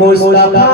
मुस्तफा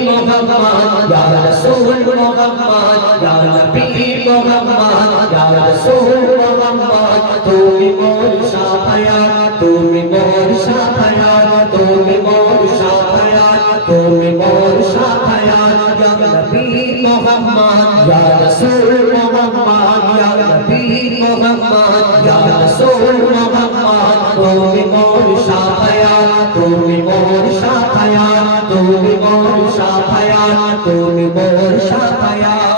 मोहम्मद या रसूल मोहम्मद या नबी मोहम्मद या रसूल मोहम्मद তুমি মোর শাফায়াত তুমি মোর শাফায়াত তুমি মোর শাফায়াত তুমি মোর শাফায়াত ইয়া নবী মোহাম্মদ ইয়া রাসূল মোহাম্মদ ইয়া নবী মোহাম্মদ ইয়া রাসূল মোহাম্মদ তুমি মোর শাফায়াত তুমি মোর শাফায়াত তুমি মোর শাফায়াত তুমি মোর শাফায়াত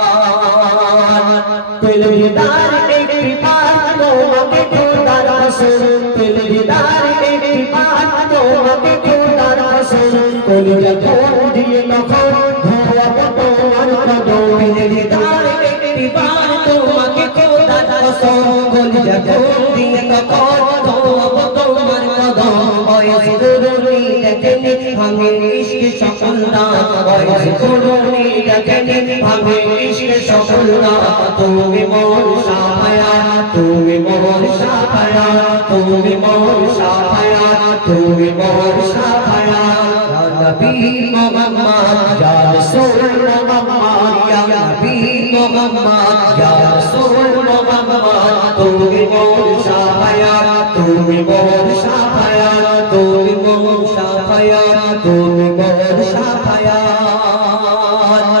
তুলে দিদার একটি পাক তোমাকে খোদার কসম তুলে দিদার একটি পাক তোমাকে খোদার কসম কলিজা কোন দিয়ে তখন ধোয়াবো তোমার কদম তুলে দিদার একটি পাক তোমাকে খোদার কসম কলিজা কোন দিয়ে তখন ধোয়াবো তোমার কদম বয়স করুনি দেখেনি ভাঙে ইশক সফলতা বয়স করুনি দেখেনি ভাঙে ইশক সফলতা তুমি মোর শাফায়াত তুমি মোর শাফায়াত তুমি মোর শাফায়াত তুমি মোর শাফায়াত ইয়া নবী মুহাম্মদ ইয়া রাসূল মুহাম্মদ ইয়া নবী মুহাম্মদ ইয়া রাসূল মুহাম্মদ তুমি মোর শাফায়াত তুমি মোর শাফায়াত তুমি মোর শাফায়াত তুমি মোর শাফায়াত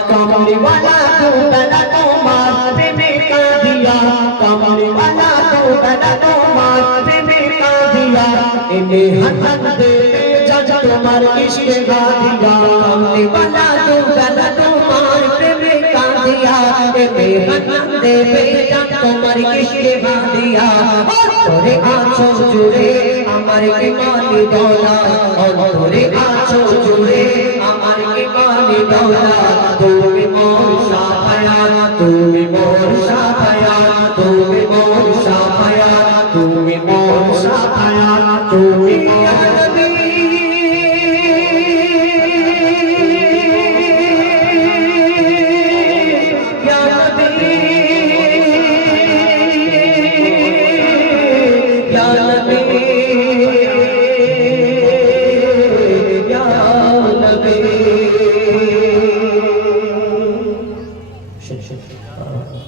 কামলি ওয়ালা তু বেলা তোমার প্রেমে কাঁদিয়া কামলি ওয়ালা তু বেলা তোমার প্রেমে কাঁদিয়া এনে হাত দে জজ তোমার ইশকে গাদিয়া কামলি ওয়ালা তু বেলা তোমার প্রেমে কাঁদিয়া এনে হাত দে জজ তোমার ইশকে গাদিয়া তোরে আছো জুড়ে আমার ইমানি দৌলত তোরে আছো জুড়ে আমার ইমানি দৌলত তুমি মোর শাফায়াত তুমি মোর শাফায়াত তুমি মোর শাফায়াত তুমি মোর শাফায়াত তুমি ইয়া নবী ইয়া নবী ইয়া নবী ইয়া নবী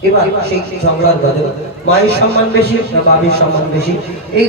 এবার সেই ঝগড়ার গল্প মায়ের সম্মান বেশি না বাবার সম্মান বেশি এই